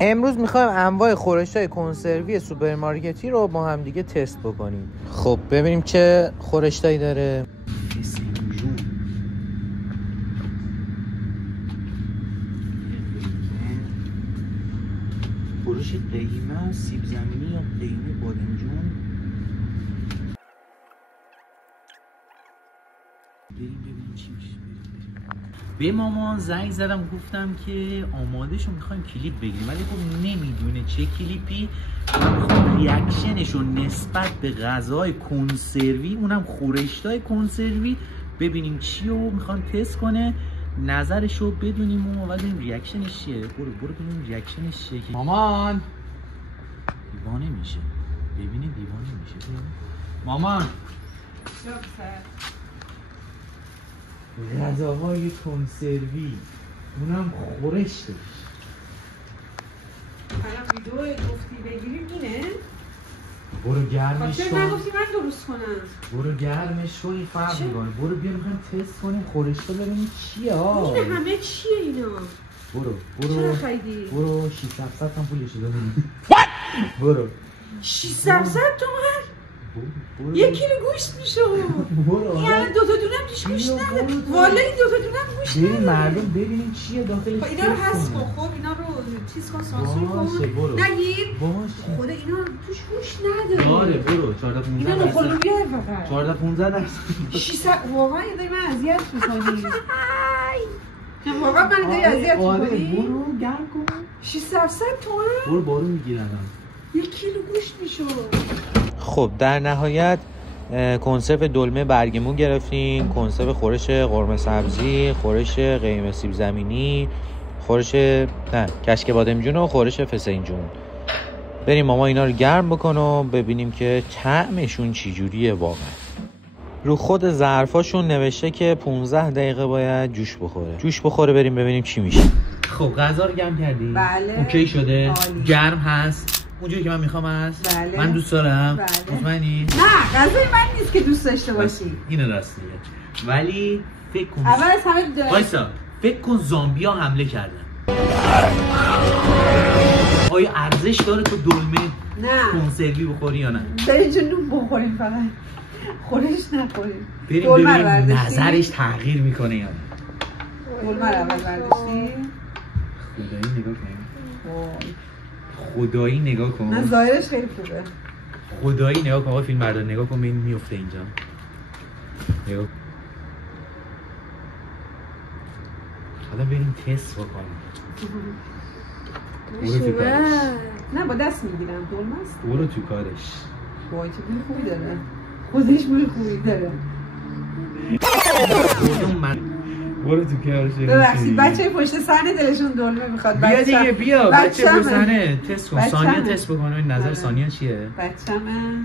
امروز میخوایم انواع خورش‌های کنسروی سوپرمارکتی رو با هم دیگه تست بکنیم. خب ببینیم چه خورشتایی داره. خورش قیمه، سیب زمینی یا قیمه بادمجون. بریم ببینیم چی میشه. به مامان زنگ زدم گفتم که آماده شو میخوایم کلیپ بگیریم، ولی خب نمیدونه چه کلیپی. من میخوام ریاکشنشو نسبت به غذای کنسروی، اونم خورشتای کنسروی ببینیم چی رو میخوام تست کنه، نظرشو بدونیم و ببینیم ریاکشنش چیه. برو ببینیم ریاکشنش چیه. مامان دیوانه میشه، ببینه دیوانه میشه. مامان غذاهای کنسروی، اونم خورشتش. الان ویدیو گفتی بگیریم اینه؟ برو گرمش کن. من گفتی من درست کنم. برو گرمش کن، این فرق میکنه. برو بیا میخوایم تست کنیم خورشتا ببینیم چیه. این همه چیه اینا؟ برو چرا خریدی؟ برو 600 هم پولش دادم. برو 600 تومن؟ برو 1 کیلو گوشت میشه. برو این الان 2 تا دونم توش گوشت نداره. والا این 2 تا دونم گوشت نداره. بریم مردم ببینیم چیه داخلش. اینا رو حذف کن. خب اینا رو چیز کن، سانسور کن. نگیر. خدا اینا توش گوشت نداره. آره برو 14 15 اینا مخلو بیار فقط 14 15 درصد 600. واقعا یه داری من اذیت می‌کنی. واقعا من داری اذیت می‌کنی. آره برو گرم کن. 600 تومن؟ برو میگیرن 1 کیلو گوشت میشه. خب در نهایت کنسرو دلمه برگمون گرفتیم، کنسرو خورش قرمه سبزی، خورش قیمه سیب زمینی، خورش کشک بادمجون و خورش فسنجون. بریم ماما اینا رو گرم بکنه و ببینیم که طعمشون چی جوریه. واقعا رو خود ظرفاشون نوشته که 15 دقیقه باید جوش بخوره. بریم ببینیم چی میشه. خب غذا رو گرم کردی؟ بله. اوکی شده؟ عالی. گرم هست؟ اونجوری که من میخوام هست؟ بله. من دوست دارم؟ بله. مطمئنی؟ نه غذای من نیست که دوست داشته باشی. اینو راستیه. ولی فکر کن اول از همه وایسا، فکر کن زامبیا حمله کردن. آیا ارزش داره تو دلمه کنسروی بخوری یا نه؟ بریم جنوب بخوریم فقط، خورش نخوریم. بریم ببینیم نظرش تغییر میکنه یا نه. دلمه رو اول برداشتی؟ خدایی نگاه کن. نه ظاهرش خیلی خوبه. خدایی نگاه کن. آقا فیلم بردار نگاه کن ببین میفته اینجا. نگاه کن. حالا بریم تست بکنیم. برو تو کارش. نه با دست میگیرم. دلمه است. برو تو کارش. وای چه بوی خوبی داره. خودش بوی خوبی داره. برو تو کارش. ببخشید بچه پشت صحنه دلشون دلمه میخواد. بیا دیگه بیا بچه پشت صحنه تست کن. ثانیه تست بکن این نظر ثانیه چیه؟ بچه‌مه.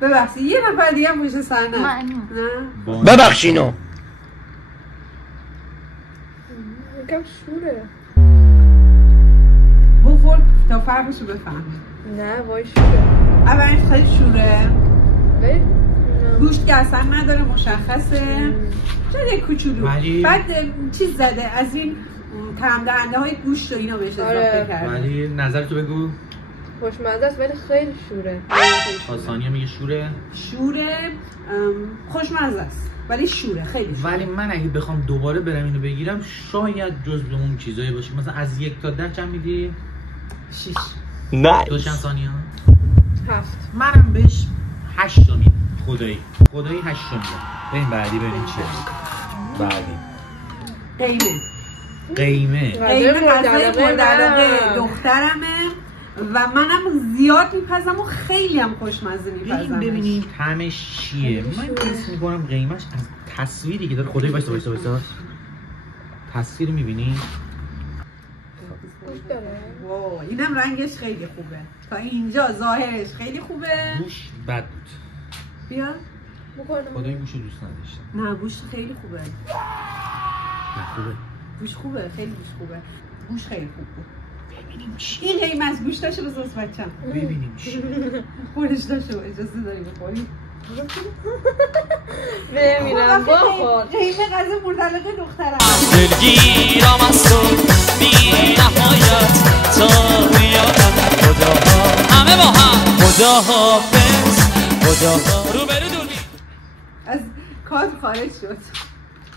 ببخشید یه نفر دیگه هم پشت صحنه. نه ببخشینو. یکم شوره. بخور تا فرقشو بفهم. نه وای شوره. اولش خیلی شوره. گوشت که اصلا نداره مشخصه. شده کوچولو. بعد چیز زده از این طعم دهنده های گوشت و اینا بهش اضافه کرده. ولی نظرتو بگو. خوشمزه است ولی خیلی شوره. ثانیه میگه شوره. خوشمزه است ولی شوره خیلی شوره. ولی من اگه بخوام دوباره برم اینو بگیرم شاید جزو اون چیزایی باشه. مثلا از 1 تا 10 چند میدی؟ 6. نه. تو چند ثانیه؟ 7. منم بهش 8 تا میدم. خدایی 8 تا میدم. بریم بعدی ببینیم چیه. بعدی قیمه غذای دخترمه و منم زیاد میپزم و خیلی هم خوشمزه میپزم. ببینیم طعمش چیه. من حس میکنم قیمش از تصویری که داره. خدایی وایسا تصویر میبینی؟ وای اینم رنگش خیلی خوبه. تا اینجا ظاهرش خیلی خوبه. گوش بد بود. بیا خدایی گوشو دوست نداشتم. نه گوش خیلی خوبه. گوش خوبه خیلی گوش خوبه. گوش خیلی خوب بود. ببینیم چی این قیمه از گوش داشته بزرس بچم. ببینیم چی خورش داشته اجازه داری بخوری. بمیرم بخور. قیمه غذا مورد دخترم. دلگیرم از تو بی نهایت تا خدا حافظ خدا روبرو دوربین از کار خارج شد.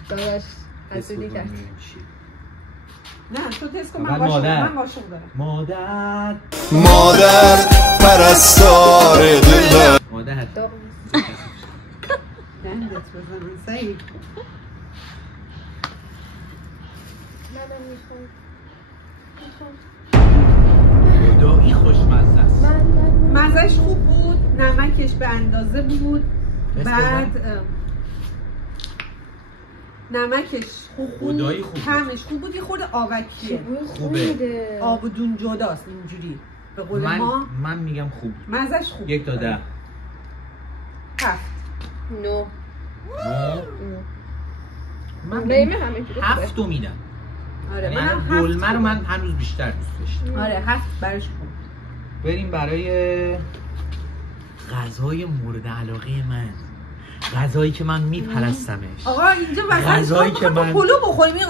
داداش حسودی کرد. نه تو تست کن. من قاشق دارم. مادر پرستار دلم. مادر دندت بزنم سعید. منم میخوام. خدایی خوشمزه است. مزهش خوب بود، نمکش به اندازه بود. بعد نمکش خوب بود، کمش خوب بود، یه خورده آبکیه. خوبه. آبدون جداست اینجوری. به قول من میگم خوب. مزهش خوب. 1 تا 10. 7. 9. من قیمه همینجوری 7 میدم. آره من دلمه رو من هنوز بیشتر دوست داشتم. آره 7 براش خوب. بریم برای غذای مورد علاقه من، غذایی که من میپرستمش. آقا اینجا غذایی که من پلو بخوریم، این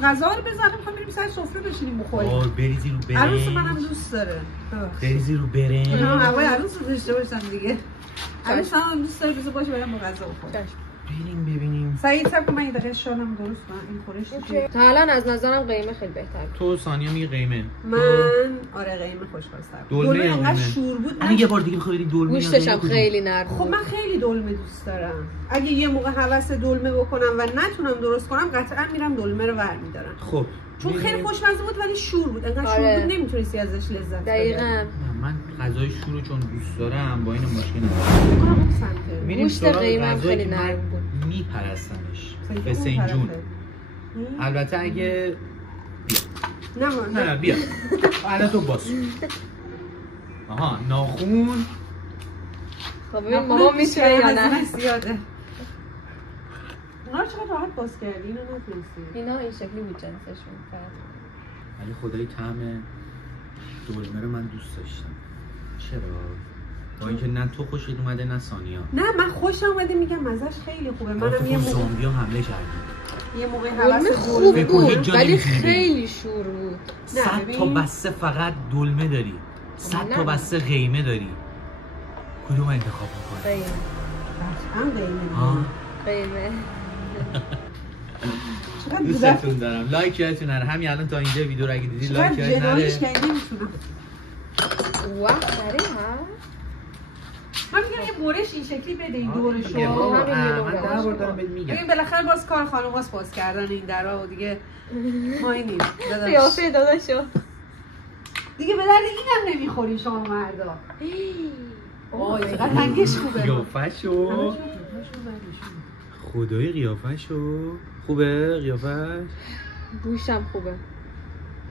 غذا رو بزنیم میخوام بریم سر سفره بشینیم بخوریم. بریزی رو برنج. عروس منم دوست داره. بریزی رو برنج. من هوای عروس رو داشته باشم دیگه. عروس هم دوست داره بزن باشه برام با غذا بخوریم. بریم ببینیم. سعید صبر کن من یه دقیقه شالم درست کنم. این خورش چیه؟ تا الان از نظرم قیمه خیلی بهتر. تو ثانیه میگه قیمه. من آره قیمه خوشحال‌ترم. دلمه انقدر شور بود. من یه بار دیگه می‌خوام بریم دلمه. گوشتش هم خیلی نرم. خب من خیلی دلمه دوست دارم. اگه یه موقع هوس دلمه بکنم و نتونم درست کنم قطعا میرم دلمه رو برمی‌دارم. خب چون خیلی خوشمزه بود ولی شور بود. انقدر شور بود نمیتونستی ازش لذت ببری. دقیقاً. من غذای شور رو چون دوست دارم با این مشکل ندارم. گوشت قیمه خیلی نرم بود. میپرستمش. فسنجون. البته اگه نه بیا. الان تو باز. آها ناخون. خب ببین مامان میتونه یا نه. زیاده. اونا چقدر راحت باز کردی اینو نتونستی. اینا این شکلی بود جنسشون فرق. ولی خدای طعم دلمه رو من دوست داشتم. چرا؟ با اینکه نه تو خوشت اومده نه سانیا. نه من خوشم اومده میگم مزهش خیلی خوبه. منم یه موقع زامبیا حمله کردیم. یه موقع حواس خوب بود ولی خیلی شور بود. 100 تا بسته فقط دلمه داری. 100 تا بسته قیمه داری. کدوم انتخاب می‌کنی؟ قیمه. قیمه. دوستتون دارم. لایک یادتون نره. همین الان تا اینجا ویدیو رو اگه دیدی لایک یادتون نره. واه داره ها. من میگم یه برش این شکلی بده این دورشو. من در بار دارم بهت میگم. ببین بالاخره باز کار خانوماست باز کردن این درا و دیگه مایی نیست. قیافه داداشو. دیگه به درد اینم نمیخوری شما مردا. آی چقدر رنگش خوبه. قیافه‌شو. خدای قیافه‌شو. خوبه قیافه‌ش؟ بوشم خوبه.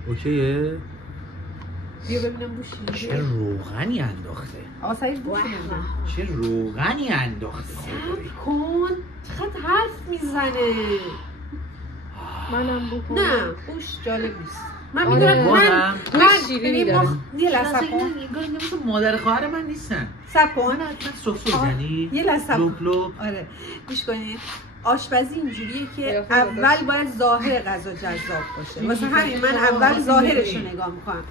اوکیه؟ بیا ببینم بوش چه روغنی انداخته. آقا سعید بوش چه روغنی انداخته. کن چقدر حرف میزنه. منم بکنم. نه بوش جالب نیست. من میدونم من شیرینی دارم. یه لحظه کن. مثل مادر خواهر من نیستن. صبر کن. من سفره زدی. یه لحظه کن. آره گوش کنید. آشپزی اینجوریه که اول باید ظاهر غذا جذاب باشه. واسه همین من اول ظاهرش رو نگاه میکنم.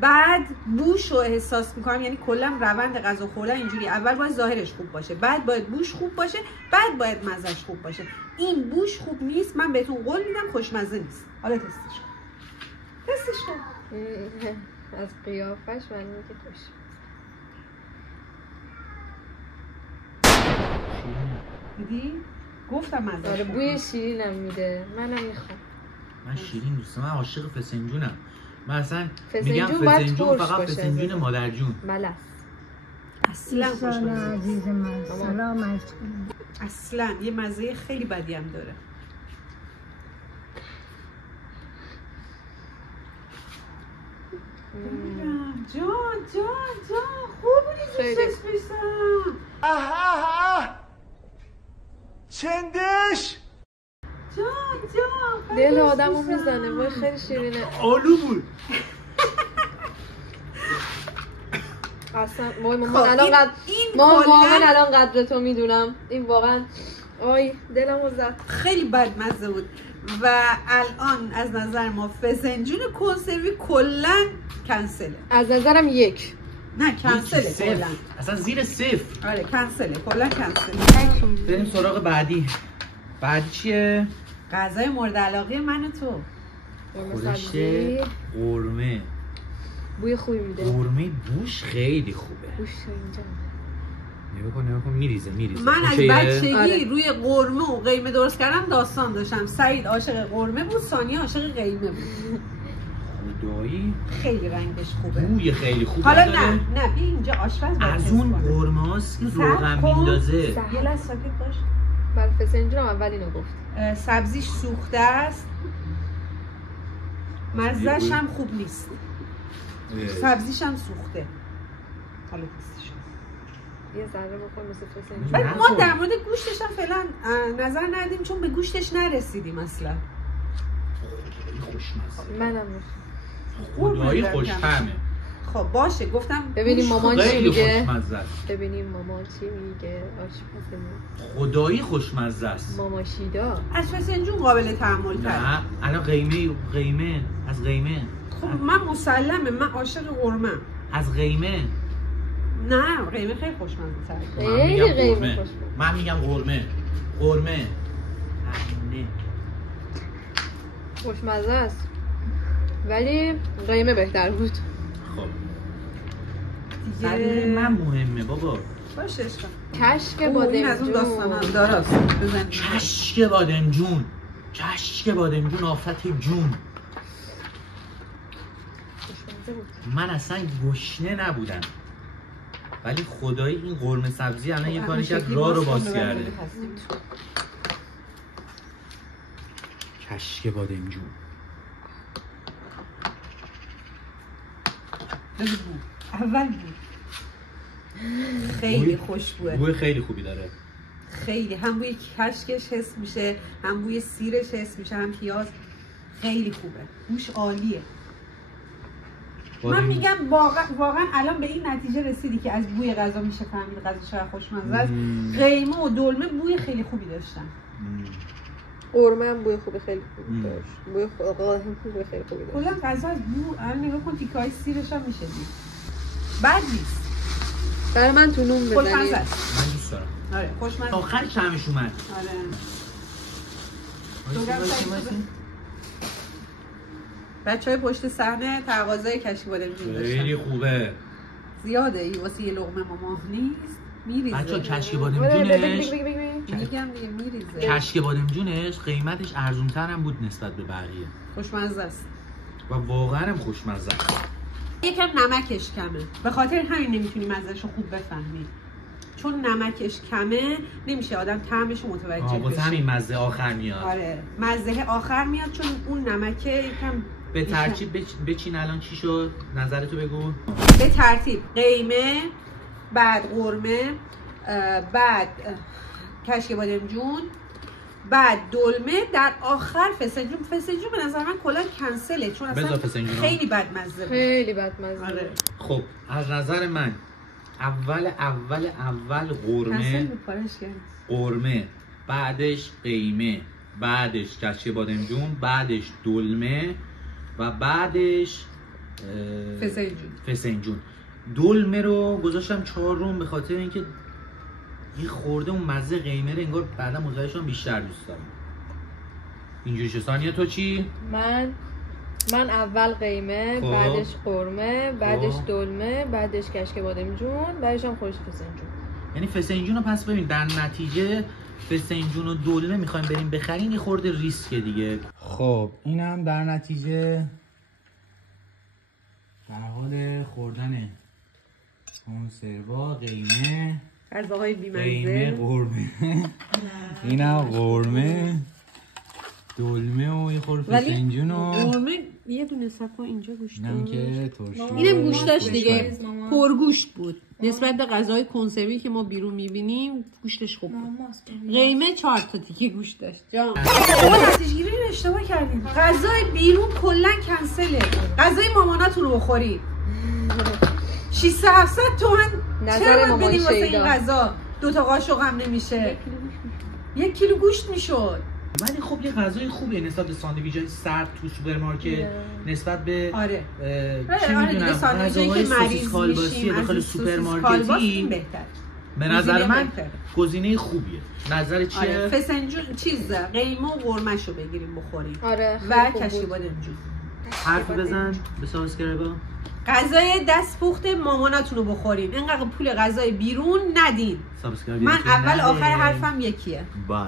بعد بوش رو احساس میکنم، یعنی کلا روند غذا خوردن اینجوری. اول باید ظاهرش خوب باشه، بعد باید بوش خوب باشه، بعد باید مزهش خوب باشه. این بوش خوب نیست، من بهتون قول میدم خوشمزه نیست. حالا تستش کن. از قیافش من میگه خوش. دیدی؟ گفتم مزهش. آره بوی شیرینم میده. منم میخوام. من شیرین دوست دارم. من عاشق فسنجونم. من اصلا میگم فسنجون فقط فسنجون مادرجون. ملس. اصلا خوشمزه عزیز من سلامت کنم. اصلا یه مزه خیلی بدی هم داره. جان خوب بودی دوستش بیسم. چندش جان دل آدم رو میزنه. وای خیلی شیرینه. آلو بود. اصلا وای مامان الان قدر واقعا الان قدر تو میدونم. این واقعا آی دلمو زد. خیلی بدمزه بود و الان از نظر ما فسنجون کنسروی کلا کنسله. از نظرم 1 نه کنسله کلا. اصلا زیر صفر. آره کنسله کلا کنسله. بریم سراغ بعدی. بعدی چیه؟ غذای مورد علاقه من و تو. خورش قرمه. بوی خوبی میده. قرمه بوش خیلی خوبه. بوش اینجا. نگاه کن میریزه. من از بچگی روی قرمه و قیمه درست کردم داستان داشتم. سعید عاشق قرمه بود، ثانیه عاشق قیمه بود. خدایی خیلی رنگش خوبه. بوی خیلی خوبه. حالا نه بیا اینجا آشپز از اون قرمه‌هاست که روغن میندازه. یه لحظه ساکت باش. بله فسنجون اول اینو گفت. سبزیش سوخته است. مزه‌ش هم خوب نیست. سبزیش هم سوخته. حالا تستش یه ذره بخور مثل فسنجون. ولی ما در مورد گوشتش هم فعلا نظر ندیم چون به گوشتش نرسیدیم اصلا. خوشمزه. منم خدایی خوش‌طعمه. خب باشه گفتم ببینیم مامان چی میگه. خوشمزه است. ببینیم مامان چی میگه. آشپزمون خدایی خوشمزه است. ماما شیدا از فسنجون قابل تحمل تر. نه الان قیمه از قیمه. خب من مسلمه من عاشق قرمه. از قیمه. نه قیمه خیلی خوشمزه تره. خیلی قیمه خوشمزه. من میگم قرمه. نه. خوشمزه است. ولی قیمه بهتر بود. خب دیگه من مهمه بابا. باشه عشقم. کشک بادمجون. از اون داستانا داراست. بزن. کشک بادمجون آفت جون. من اصلا گشنه نبودم ولی خدایی این قرمه سبزی الان یه کاری کرد راه رو باز کرده. کشک بادمجون اول بود خیلی خوشبوه. بوی خیلی خوبی داره. خیلی هم بوی کشکش حس میشه هم بوی سیرش حس میشه هم پیاز. خیلی خوبه. بوش عالیه. من میگم واقعا الان به این نتیجه رسیدی که از بوی غذا میشه فهمید غذا چقدر خوشمزه است. قیمه و دلمه بوی خیلی خوبی داشتن. قرمه هم بوی خوبی خیلی خوبی داشت. بوی خیلی خوبی داشت. کلا غذا از بو الان نگاه کن تیکه‌های سیرش هم میشه دید. بد نیست. برای من تو نون بزنید. خوشمزه است. من دوست دارم. آره خوشمزه. آخرش همش اومد. آره. بچه‌های پشت صحنه تقاضای کشک بادمجون داشتن. خیلی خوبه. زیاده ای واسه یه لقمه ماما نیست. میریزه. بچه‌ها کشک بادمجونش میگم دیگه میریزه. کشک بادمجونش قیمتش ارزان‌تر هم بود نسبت به بقیه. خوشمزه است. و واقعا هم خوشمزه است. یکم نمکش کمه. به خاطر همین نمیتونی مزه‌ش رو خوب بفهمی. چون نمکش کمه نمیشه آدم طعمش رو متوجه بشه. واسه همین مزه آخر میاد. آره مزه آخر میاد چون اون نمکه یکم به ترتیب بچین الان چی شد؟ نظرتو بگو. به ترتیب قیمه، بعد قرمه، بعد کشک بادمجون، بعد دلمه، در آخر فسنجون. فسنجون به نظر من کلا کنسله چون اصلا خیلی بدمزه بود. خیلی بدمزه. آره. خب از نظر من اول قرمه، بعدش قیمه، بعدش کشک بادمجون، بعدش دلمه و بعدش فسنجون. دلمه رو گذاشتم 4 به خاطر اینکه یه خورده اون مزه قیمه رو انگار بعدا متوجه شدم بیشتر دوست دارم. اینجوری شد. ثانیه تو چی؟ من اول قیمه، بعدش قرمه، بعدش دلمه، بعدش کشک بادمجون، بعدش هم خورش فسنجون. یعنی فسنجون رو پس ببین در نتیجه فسنجون و دلمه میخوایم بریم بخریم یه خورده ریسکه دیگه. خب اینم در نتیجه در حال خوردن کنسروا قیمه غذاهای بی‌مزه، قیمه قرمه اینم قرمه دلمه و یه خورده فسنجون و قرمه یه دونه صفا اینجا گوشت اینم که ترشی. اینم گوشتاش دیگه پرگوشت بود نسبت به غذاهای کنسروی که ما بیرون میبینیم. گوشتش خوب بود. قیمه 4 تیکه گوشت داشت. جان نتیجه‌گیری رو اشتباه کردیم. غذای بیرون کلا کنسله. غذای ماماناتون رو بخورید. 600 تومن چرا بدیم واسه این غذا؟ 2 تا قاشق هم نمیشه. 1 کیلو گوشت میشد. ولی خب یه غذای خوبیه نسبت به ساندویچ‌های سرد تو سوپرمارکت، نسبت به آره چی میدونم ساندویچی که مریض میشیم داخل سوپرمارکتی بهتر. به نظر من گزینه خوبیه. نظر چیه؟ آره. فسنجون قیمه و قرمه‌شو بگیریم بخوریم. آره. و کشیباد امجون. حرف بزن به سابسکرایبر. غذای دستپخت ماماناتونو بخورین. اینقدر پول غذای بیرون ندین. من اول آخر حرفم یکیه. بای.